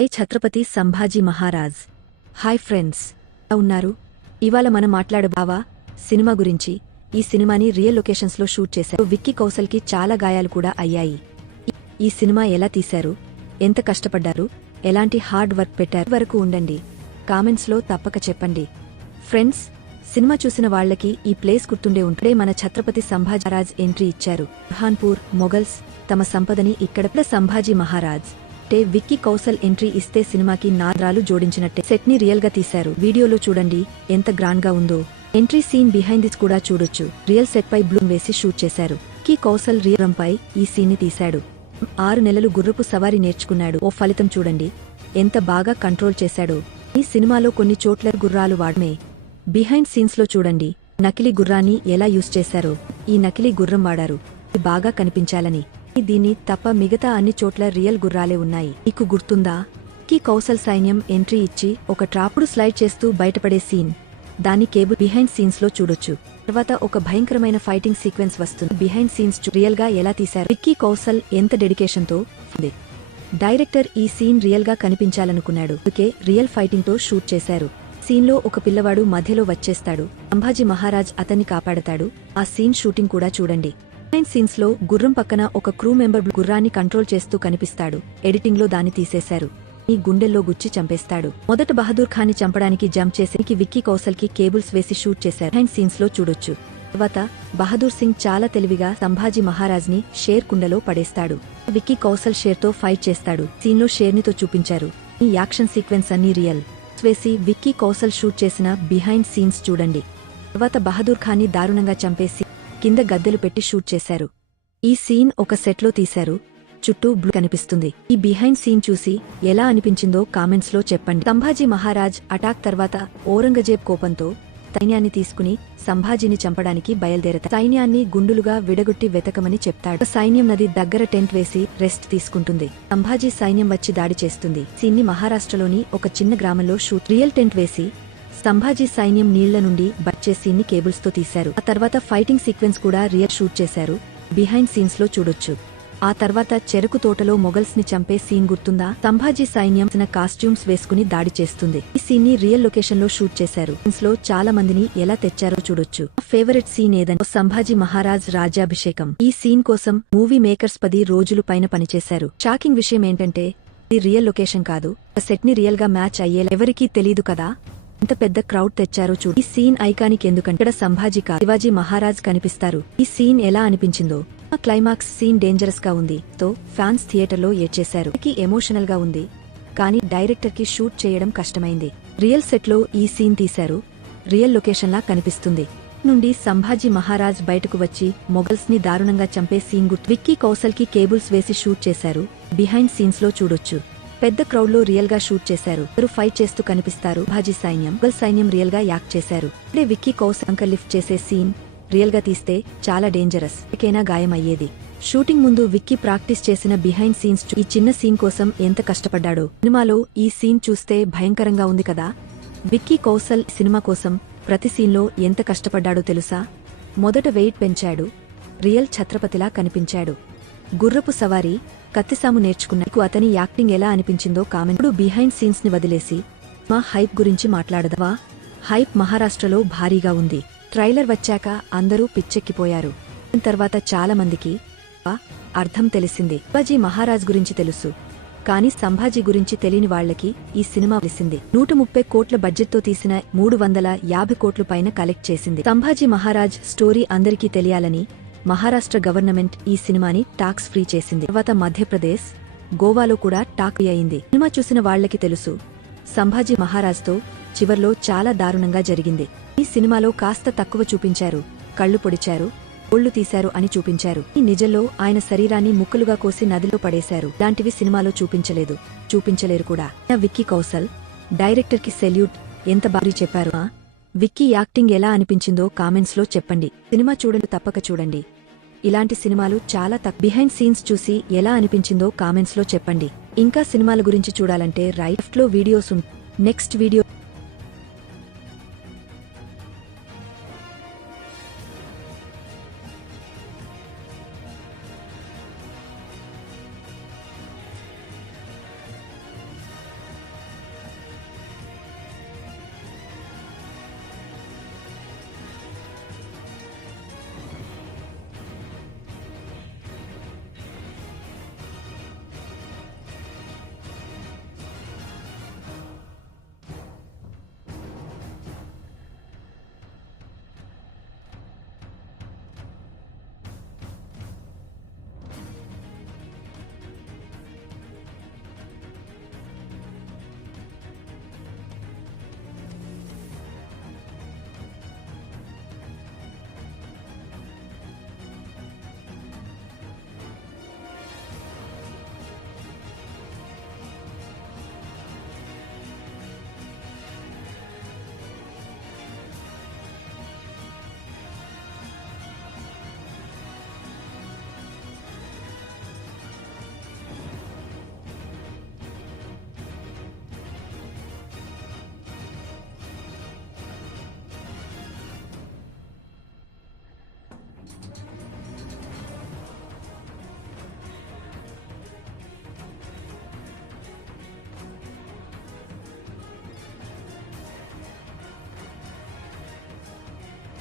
I Chhatrapati Sambhaji Maharaj. Hi friends. ఉన్నారు? ఇవాళ మనం మాట్లాడబావా సినిమా గురించి. ఈ సినిమాని రియల్ లొకేషన్స్లో షూట్ చేశారు. విక్కీ కౌశల్కి చాలా గాయాలు కూడా అయ్యాయి. ఈ- సినిమా ఎలా తీశారు? ఎంత కష్టపడ్డారు? ఎలాంటి హార్డ్ వర్క్ పెట్టారు? వరకు ఉండండి. కామెంట్స్లో తప్పక చెప్పండి. ఫ్రెండ్స్ సినిమా చూసిన వాళ్ళకి ఈ ప్లేస్ గుర్తుండే ఉంటే మన ఛత్రపతి సంభాజీ మహారాజ్ ఎంట్రీ ఇచ్చారు. బుర్హాన్పూర్ మొఘల్స్ తమ సంపదని ఇక్కడ సంభాజీ మహారాజ్. అంటే విక్కీ కౌశల్ ఎంట్రీ ఇస్తే సినిమాకి నాద్రాలు జోడించినట్టే. సెట్ని రియల్గా తీశారు. వీడియోలో చూడండి ఎంత గ్రాండ్గా ఉందో. ఎంట్రీ సీన్ బిహైండ్ దిస్ కూడా చూడొచ్చు. రియల్ సెట్ పై బ్లూమ్ వేసి షూట్ చేశారు. కి కౌశల్ రియల్ పై ఈ సీన్ని తీశాడు. ఆరు నెలలు గుర్రపు సవారీ నేర్చుకున్నాడు. ఓ ఫలితం చూడండి. ఎంత బాగా కంట్రోల్ చేశాడో. ఈ సినిమాలో కొన్ని చోట్ల గుర్రాలు వాడమే. బిహైండ్ సీన్స్లో చూడండి. నకిలీ గుర్రాన్ని ఎలా యూజ్ చేశారో. ఈ నకిలీ గుర్రం వాడారు. బాగా కనిపించాలని. దీన్ని తప్ప మిగతా అన్ని చోట్ల రియల్ గుర్రాలే ఉన్నాయి. నీకు గుర్తుందా? కి కౌశల్ సైన్యం ఎంట్రీ ఇచ్చి ఒక ట్రాపుడు స్లైడ్ చేస్తూ బయటపడే సీన్. దాని కేబుల్ బిహైండ్ సీన్స్లో చూడొచ్చు. తర్వాత ఒక భయంకరమైన ఫైటింగ్ సీక్వెన్స్ వస్తుంది. బిహైండ్ సీన్స్ రియల్గా ఎలా తీశారు? విక్కీ కౌశల్ ఎంత డెడికేషన్తో ఉంది? డైరెక్టర్ ఈ సీన్ రియల్గా కనిపించాలనుకున్నాడు. అందుకే రియల్ ఫైటింగ్తో షూట్ చేశారు. సీన్లో ఒక పిల్లవాడు మధ్యలో వచ్చేస్తాడు. సంభాజీ మహారాజ్ అతన్ని కాపాడతాడు. ఆ సీన్ షూటింగ్ కూడా చూడండి. బిహైండ్ సీన్స్లో గుర్రం పక్కన ఒక క్రూ మెంబర్ గుర్రాన్ని కంట్రోల్ చేస్తూ కనిపిస్తాడు. ఎడిటింగ్లో దాన్ని తీసేశారు. ఈ గుండెల్లో గుచ్చి చంపేస్తాడు. మొదట బహదూర్ ఖాన్ని చంపడానికి జంప్ చేసి విక్కీ కౌశల్కి కేబుల్స్ వేసి షూట్ చేశారు. బిహైండ్ సీన్స్లో చూడొచ్చు. తర్వాత బహదూర్ సింగ్ చాలా తెలివిగా సంభాజీ మహారాజ్ని షేర్ కుండలో పడేస్తాడు. విక్కీ కౌశల్ షేర్తో ఫైట్ చేస్తాడు. సీన్లో షేర్నితో చూపించారు. ఈ యాక్షన్ సీక్వెన్స్ అన్ని రియల్ వేసి విక్కీ కౌశల్ షూట్ చేసిన బిహైండ్ సీన్స్ చూడండి. తర్వాత బహదూర్ ఖాన్ని దారుణంగా చంపేసి కింద గద్దెలు పెట్టి షూట్ చేశారు. ఈ సీన్ ఒక సెట్లో తీశారు. చుట్టూ బ్లూ కనిపిస్తుంది. ఈ బిహైండ్ సీన్ చూసి ఎలా అనిపించిందో కామెంట్స్లో చెప్పండి. సంభాజీ మహారాజ్ అటాక్ తర్వాత ఔరంగజేబ్ కోపంతో సైన్యాన్ని తీసుకుని సంభాజీని చంపడానికి బయలుదేరతాడు సైన్యాన్ని గుండులుగా విడగొట్టి వెతకమని చెప్తాడు. సైన్యం నది దగ్గర టెంట్ వేసి రెస్ట్ తీసుకుంటుంది. సంభాజీ సైన్యం వచ్చి దాడి చేస్తుంది. సీన్ని మహారాష్ట్రలోని ఒక చిన్న గ్రామంలో షూట్ రియల్ టెంట్ వేసి సంభాజీ సైన్యం నీళ్ళ నుండి బచ్చే సీన్ని కేబుల్స్తో తీశారు. ఆ తర్వాత ఫైటింగ్ సీక్వెన్స్ కూడా రియల్ షూట్ చేశారు. బిహైండ్ సీన్స్లో చూడొచ్చు. ఆ తర్వాత చెరకు తోటలో మొగల్స్ని చంపే సీన్ గుర్తుందా? సంభాజీ సైన్యం తన కాస్ట్యూమ్స్ వేసుకుని దాడి చేస్తుంది. ఈ సీన్ని రియల్ లొకేషన్లో షూట్ చేశారు. సీన్స్లో చాలా మందిని ఎలా తెచ్చారో చూడొచ్చు. ఫేవరెట్ సీన్ ఏదంటే సంభాజీ మహారాజ్ రాజ్యాభిషేకం. ఈ సీన్ కోసం మూవీ మేకర్స్ పది రోజులు పైన పనిచేశారు. షాకింగ్ విషయం ఏంటంటే ఇది రియల్ లొకేషన్ కాదు. సెట్ని రియల్గా మ్యాచ్ అయ్యేలా ఎవరికీ తెలియదు కదా? ఎంత పెద్ద క్రౌడ్ తెచ్చారో చూడు. ఈ సీన్ ఐకానిక్ ఎందుకంటే ఇక్కడ సంభాజీ కా శివాజీ మహారాజ్ కనిపిస్తారు. ఈ సీన్ ఎలా అనిపించిందో. ఆ క్లైమాక్స్ సీన్ డేంజరస్గా ఉంది. తో ఫ్యాన్స్ థియేటర్లో ఏడ్చేశారు. కి ఎమోషనల్గా ఉంది. కానీ డైరెక్టర్కి షూట్ చేయడం కష్టమైంది. రియల్ సెట్లో ఈ సీన్ తీశారు. రియల్ లొకేషన్ లా కనిపిస్తుంది. నుండి సంభాజీ మహారాజ్ బయటకు వచ్చి మొగల్స్ని దారుణంగా చంపే సీన్ గుర్తు విక్కీ కౌశల్కి కేబుల్స్ వేసి షూట్ చేశారు. బిహైండ్ సీన్స్లో చూడొచ్చు. పెద్ద క్రౌడ్లో రియల్గా షూట్ చేశారు. ఇద్దరు ఫైట్ చేస్తూ కనిపిస్తారు. భాజీ సైన్యం గల్ సైన్యం రియల్గా యాక్ట్ చేశారు. ఇప్పుడే విక్కీ కౌస్ అంకల్ లిఫ్ట్ చేసే సీన్ రియల్గా తీస్తే చాలా డేంజరస్. ఎకైనా గాయం అయ్యేది. షూటింగ్ ముందు విక్కీ ప్రాక్టీస్ చేసిన బిహైండ్ సీన్స్ ఈ చిన్న సీన్ కోసం ఎంత కష్టపడ్డాడో. సినిమాలో ఈ సీన్ చూస్తే భయంకరంగా ఉంది కదా? విక్కీ కౌసల్ సినిమా కోసం ప్రతి సీన్లో ఎంత కష్టపడ్డాడో తెలుసా? మొదట వెయిట్ పెంచాడు. రియల్ ఛత్రపతిలా కనిపించాడు. గుర్రపు సవారీ కత్తిసాము నేర్చుకున్నకు అతని యాక్టింగ్ ఎలా అనిపించిందో కామెంట్ ఇప్పుడు బిహైండ్ సీన్స్ని వదిలేసి మా హైప్ గురించి మాట్లాడదవా హైప్ మహారాష్ట్రలో భారీగా ఉంది. ట్రైలర్ వచ్చాక అందరూ పిచ్చెక్కిపోయారు. దాని తర్వాత చాలా మందికి అర్థం తెలిసింది. శివాజీ మహారాజ్ గురించి తెలుసు. కానీ సంభాజీ గురించి తెలియని వాళ్ళకి ఈ సినిమా తెలిసింది. నూట ముప్పై కోట్ల బడ్జెట్తో తీసిన మూడు వందల యాభై కోట్ల పైన కలెక్ట్ చేసింది. సంభాజీ మహారాజ్ స్టోరీ అందరికీ తెలియాలని మహారాష్ట్ర గవర్నమెంట్ ఈ సినిమాని టాక్స్ ఫ్రీ చేసింది. తర్వాత మధ్యప్రదేశ్ గోవాలో కూడా టాక్ ఫ్రీ అయింది. సినిమా చూసిన వాళ్ళకి తెలుసు సంభాజీ మహారాజ్తో చివర్లో చాలా దారుణంగా జరిగింది. ఈ సినిమాలో కాస్త తక్కువ చూపించారు కళ్ళు పొడిచారు ఒళ్ళు తీశారు అని చూపించారు. ఈ నిజంలో ఆయన శరీరాన్ని ముక్కలుగా కోసి నదిలో పడేశారు. లాంటివి సినిమాలో చూపించలేదు చూపించలేరు కూడా. నా విక్కీ కౌశల్ డైరెక్టర్కి సెల్యూట్ ఎంత బాగా చెప్పారు? ఆ? విక్కీ యాక్టింగ్ ఎలా అనిపించిందో కామెంట్స్లో చెప్పండి. సినిమా చూడండి తప్పక చూడండి. ఇలాంటి సినిమాలు చాలా తక్కువ బిహైండ్ సీన్స్ చూసి ఎలా అనిపించిందో కామెంట్స్లో చెప్పండి. ఇంకా సినిమాల గురించి చూడాలంటే రైట్లో వీడియోస్ నెక్స్ట్ వీడియో